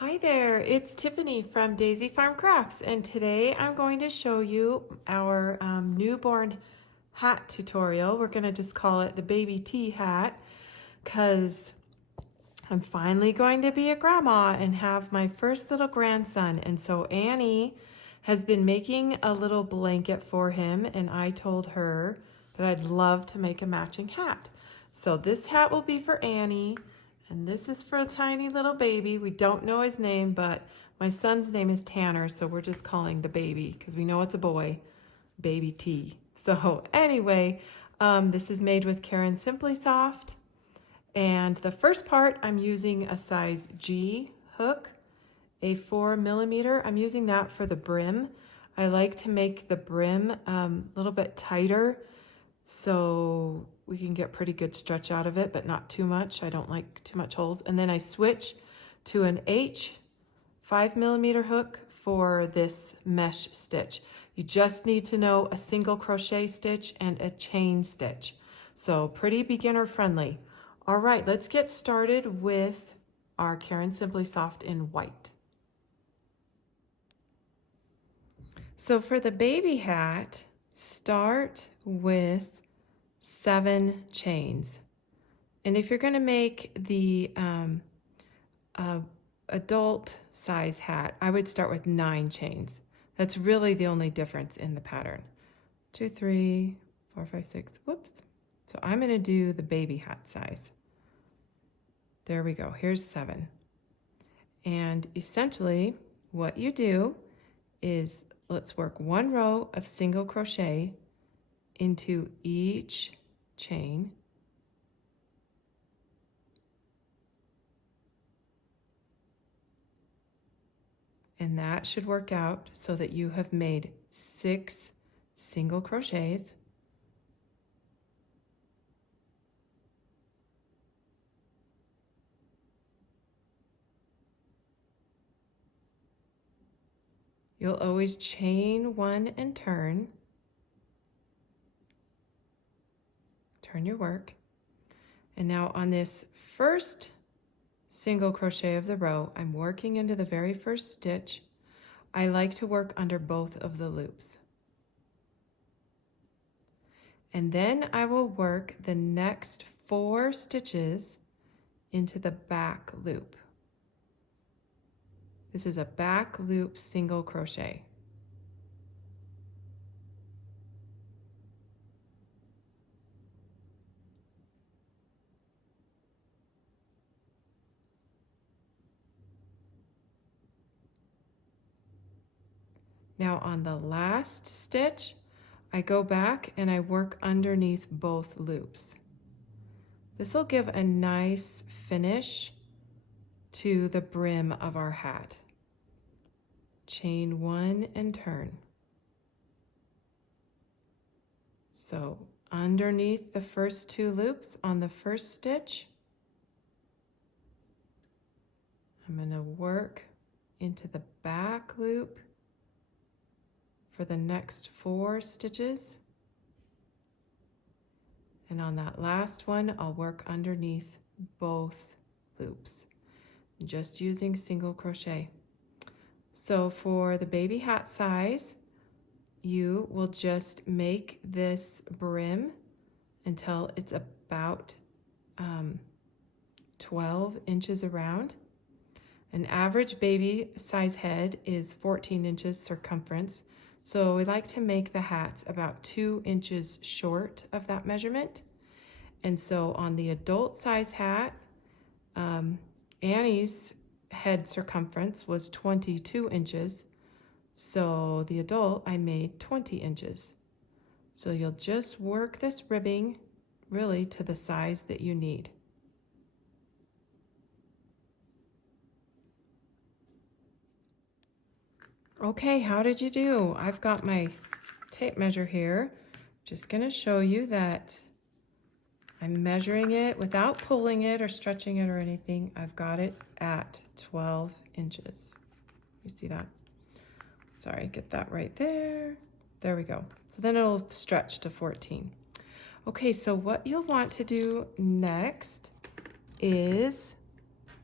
Hi there, it's Tiffany from Daisy Farm Crafts, and today I'm going to show you our newborn hat tutorial. We're going to just call it the Baby T Hat because I'm finally going to be a grandma and have my first little grandson. And so Annie has been making a little blanket for him, and I told her that I'd love to make a matching hat. So this hat will be for Annie. And this is for a tiny little baby. We don't know his name, but my son's name is Tanner, so we're just calling the baby because we know it's a boy, Baby T. So anyway, this is made with Caron Simply Soft. And the first part, I'm using a size G hook, a 4mm. I'm using that for the brim. I like to make the brim a little bit tighter so we can get pretty good stretch out of it, but not too much. I don't like too much holes. And then I switch to an H 5mm hook for this mesh stitch. You just need to know a single crochet stitch and a chain stitch. So pretty beginner friendly. All right, let's get started with our Caron Simply Soft in white. So for the baby hat, start with 7 chains. And if you're going to make the adult size hat, I would start with 9 chains. That's really the only difference in the pattern. 2, 3, 4, 5, 6, whoops. So I'm going to do the baby hat size. There we go, here's 7. And essentially what you do is let's work 1 row of single crochet into each chain, and that should work out so that you have made 6 single crochets. You'll always chain 1 and turn your work. And now on this first single crochet of the row, I'm working into the very first stitch. I like to work under both of the loops. And then I will work the next 4 stitches into the back loop. This is a back loop single crochet. Now on the last stitch, I go back and I work underneath both loops. This will give a nice finish to the brim of our hat. Chain 1 and turn. So underneath the first 2 loops on the first stitch, I'm going to work into the back loop for the next 4 stitches. And on that last one, I'll work underneath both loops, just using single crochet. So for the baby hat size, you will just make this brim until it's about 12 inches around. An average baby size head is 14 inches circumference. So we like to make the hats about 2 inches short of that measurement. And so on the adult size hat, Annie's head circumference was 22 inches. So the adult, I made 20 inches. So you'll just work this ribbing really to the size that you need. Okay, how did you do? I've got my tape measure here. Just going to show you that I'm measuring it without pulling it or stretching it or anything. I've got it at 12 inches. You see that? Sorry, get that right there. There we go. So then it'll stretch to 14. Okay, so what you'll want to do next is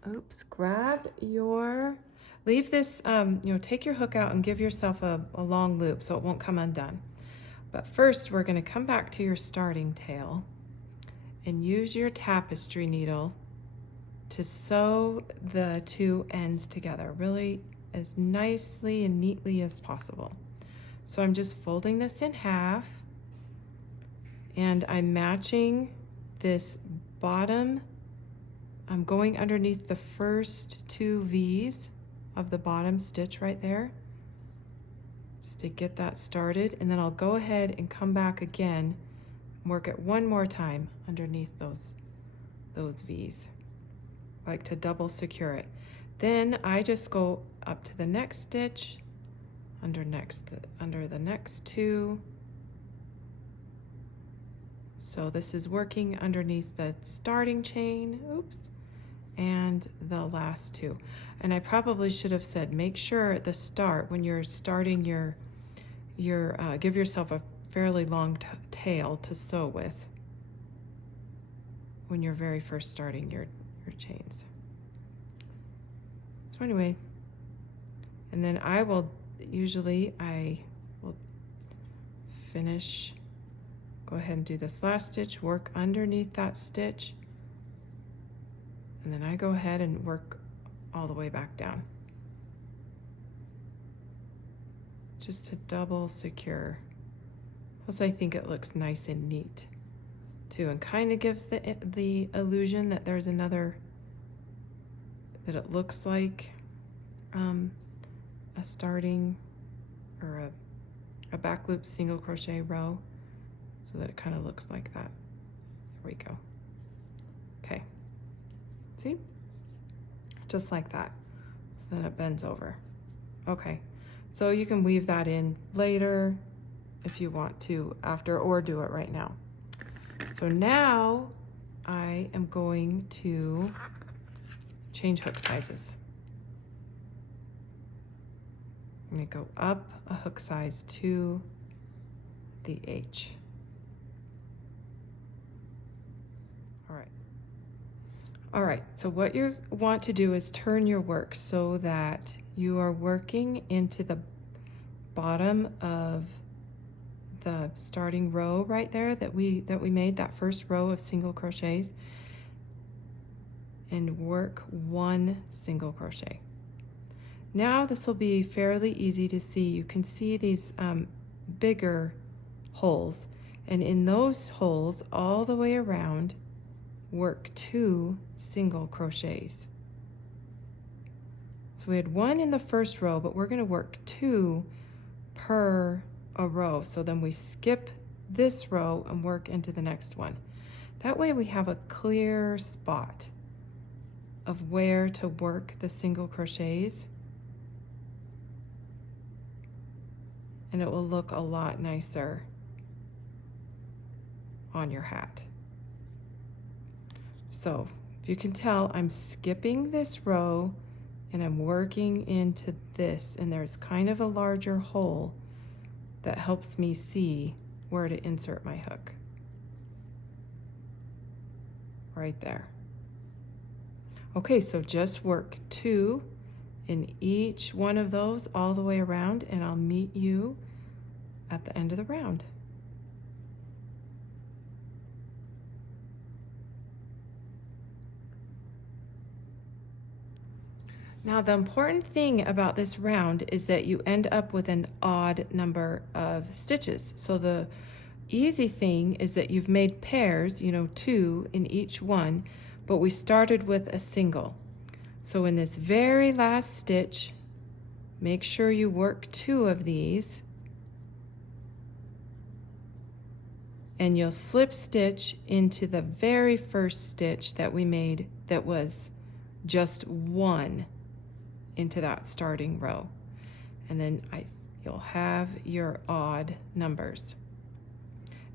oops, grab your, leave this, take your hook out and give yourself a long loop so it won't come undone. But first, we're going to come back to your starting tail and use your tapestry needle to sew the two ends together really as nicely and neatly as possible. So I'm just folding this in half, and I'm matching this bottom. I'm going underneath the first two V's of the bottom stitch right there, just to get that started, and then I'll go ahead and come back again and work it one more time underneath those V's, like to double secure it. Then I just go up to the next stitch, under the next two. So this is working underneath the starting chain, oops, and the last two. And I probably should have said, make sure at the start, when you're starting your give yourself a fairly long tail to sew with when you're very first starting your chains. So anyway, and then I will finish, go ahead and do this last stitch, work underneath that stitch, and then I go ahead and work all the way back down, just to double secure. Plus I think it looks nice and neat too, and kind of gives the illusion that there's another, that it looks like a starting or a back loop single crochet row, so that it kind of looks like that. There we go. Okay, see, just like that. So then it bends over. Okay, so you can weave that in later if you want to, after, or do it right now. So now I am going to change hook sizes. I'm going to go up a hook size to the H. All right, so what you want to do is turn your work so that you are working into the bottom of the starting row right there that we made, that first row of single crochets, and work one single crochet. Now this will be fairly easy to see. You can see these bigger holes, and in those holes all the way around, work 2 single crochets. So we had 1 in the first row, but we're going to work 2 per a row. So then we skip this row and work into the next one. That way we have a clear spot of where to work the single crochets, and it will look a lot nicer on your hat. So if you can tell, I'm skipping this row and I'm working into this, and there's kind of a larger hole that helps me see where to insert my hook. Right there. Okay, so just work 2 in each one of those all the way around, and I'll meet you at the end of the round. Now the important thing about this round is that you end up with an odd number of stitches. So the easy thing is that you've made pairs, 2 in each one, but we started with a single. So in this very last stitch, make sure you work 2 of these, and you'll slip stitch into the very first stitch that we made that was just 1 into that starting row, and then you'll have your odd numbers.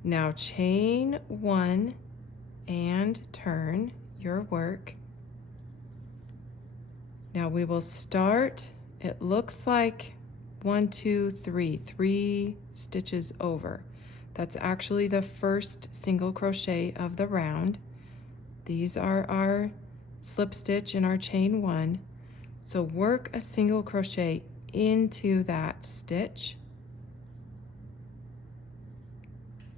Now chain 1 and turn your work. Now we will start, it looks like 1, 2, 3 stitches over. That's actually the first single crochet of the round. These are our slip stitch in our chain 1. So work a single crochet into that stitch,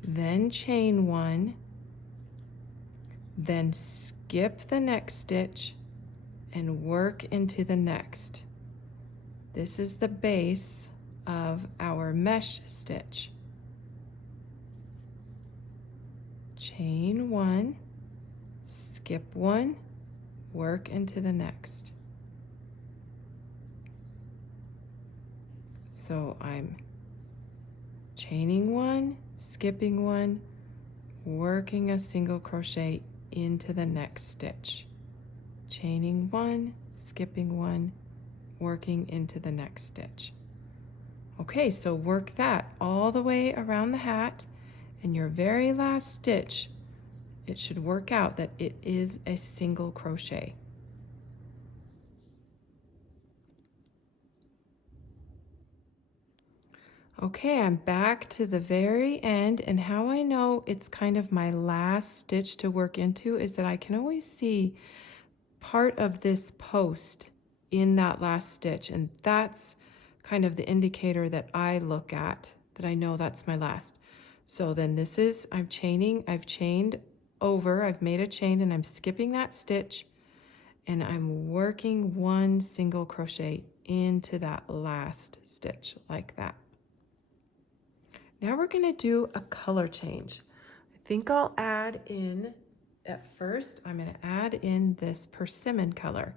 then chain 1, then skip the next stitch and work into the next. This is the base of our mesh stitch. Chain 1, skip 1, work into the next. So I'm chaining 1, skipping 1, working a single crochet into the next stitch. Chaining 1, skipping 1, working into the next stitch. Okay, so work that all the way around the hat, and your very last stitch, it should work out that it is a single crochet. Okay, I'm back to the very end, and how I know it's kind of my last stitch to work into is that I can always see part of this post in that last stitch, and that's kind of the indicator that I look at, that I know that's my last. So then this is, I've chained over, I've made a chain, and I'm skipping that stitch, and I'm working 1 single crochet into that last stitch like that. Now we're going to do a color change. I think I'll add in, at first, I'm going to add in this persimmon color.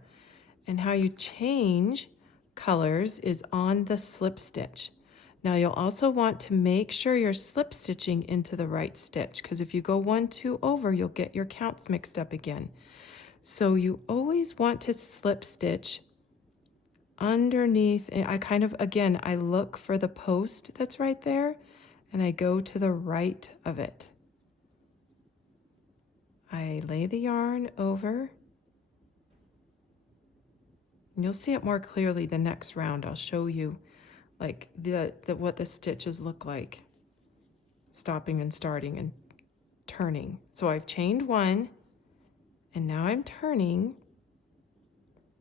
And how you change colors is on the slip stitch. Now you'll also want to make sure you're slip stitching into the right stitch, because if you go 1, 2 over, you'll get your counts mixed up again. So you always want to slip stitch underneath, and I kind of, again, I look for the post that's right there, and I go to the right of it. I lay the yarn over, and you'll see it more clearly the next round. I'll show you like what the stitches look like, stopping and starting and turning. So I've chained 1, and now I'm turning.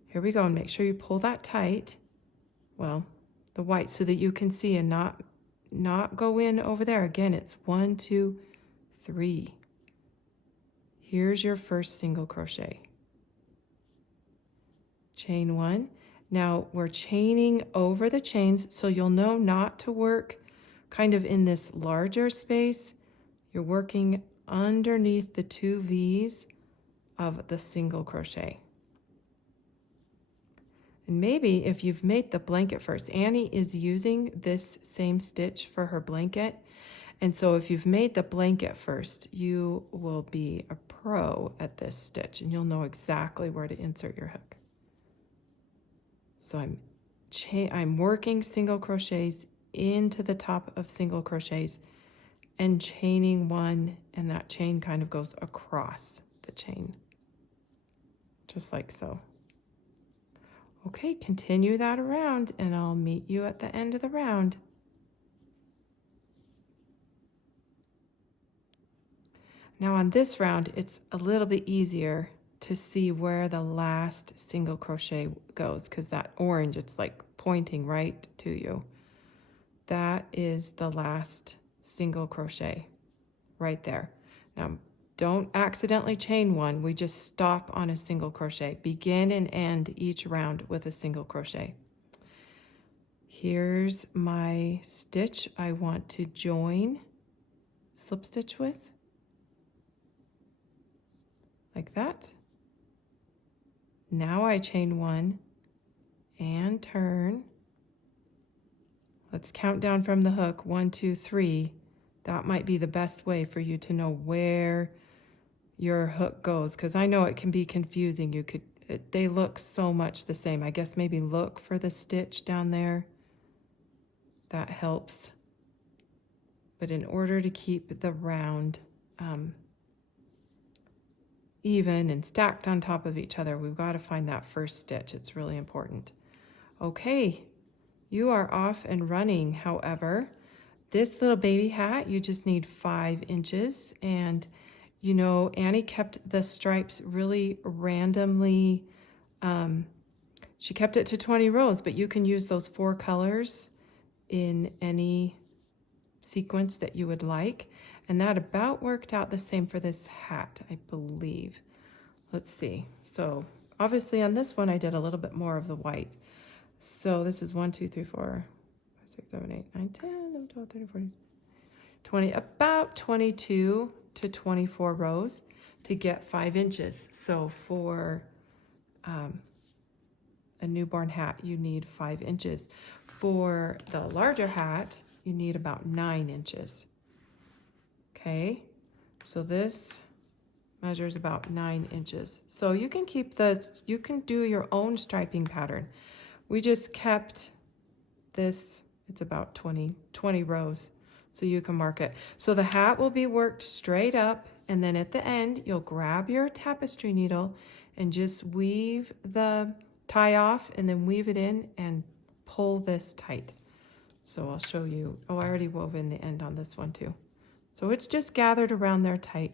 Here we go, and make sure you pull that tight. Well, the white, so that you can see and not go in over there. Again, it's 1, 2, 3. Here's your first single crochet. Chain 1. Now we're chaining over the chains, so you'll know not to work kind of in this larger space. You're working underneath the 2 V's of the single crochet. And maybe if you've made the blanket first, Annie is using this same stitch for her blanket. And so if you've made the blanket first, you will be a pro at this stitch, and you'll know exactly where to insert your hook. So I'm working single crochets into the top of single crochets and chaining 1, and that chain kind of goes across the chain, just like so. Okay, continue that around, and I'll meet you at the end of the round. Now on this round, it's a little bit easier to see where the last single crochet goes, because that orange, it's like pointing right to you. That is the last single crochet right there. Now don't accidentally chain 1, we just stop on a single crochet. Begin and end each round with a single crochet. Here's my stitch I want to join, slip stitch with, like that. Now I chain 1 and turn. Let's count down from the hook, 1, 2, 3. That might be the best way for you to know where your hook goes, because I know it can be confusing. They look so much the same. I guess maybe look for the stitch down there. That helps. But in order to keep the round even and stacked on top of each other, we've got to find that first stitch. It's really important. Okay, you are off and running. However, this little baby hat, you just need 5 inches, and You know, Annie kept the stripes really randomly. She kept it to 20 rows, but you can use those 4 colors in any sequence that you would like. And that about worked out the same for this hat, I believe. Let's see. So obviously on this one, I did a little bit more of the white. So this is 1, 2, 3, 4, 5, 6, 7, 8, 9, 10, 11, 12, 13, 14, 20, about 22 to 24 rows to get 5 inches. So for a newborn hat, you need 5 inches. For the larger hat, you need about 9 inches. Okay, so this measures about 9 inches. So you can you can do your own striping pattern. We just kept this, it's about 20 rows, so you can mark it. So the hat will be worked straight up, and then at the end, you'll grab your tapestry needle and just weave the tie off, and then weave it in and pull this tight. So I'll show you. Oh, I already wove in the end on this one too. So it's just gathered around there tight,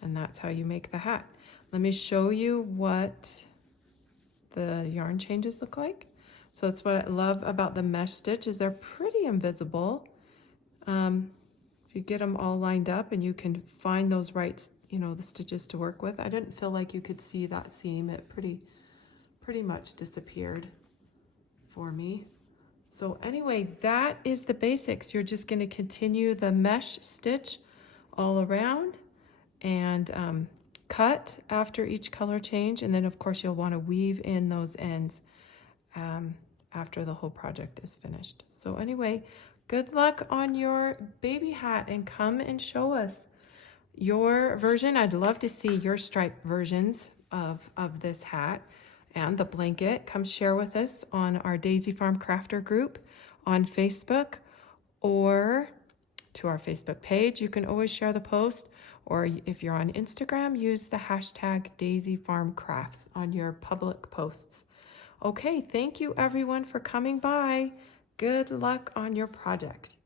and that's how you make the hat. Let me show you what the yarn changes look like. So that's what I love about the mesh stitch, is they're pretty invisible. If you get them all lined up and you can find those right, you know, the stitches to work with. I didn't feel like you could see that seam. It pretty much disappeared for me. So anyway, that is the basics. You're just going to continue the mesh stitch all around and cut after each color change, and then of course you'll want to weave in those ends after the whole project is finished. So anyway, good luck on your baby hat, and come and show us your version. I'd love to see your stripe versions of this hat and the blanket. Come share with us on our Daisy Farm Crafter group on Facebook, or to our Facebook page. You can always share the post, or if you're on Instagram, use the hashtag Daisy Farm Crafts on your public posts. Okay, thank you everyone for coming by. Good luck on your project.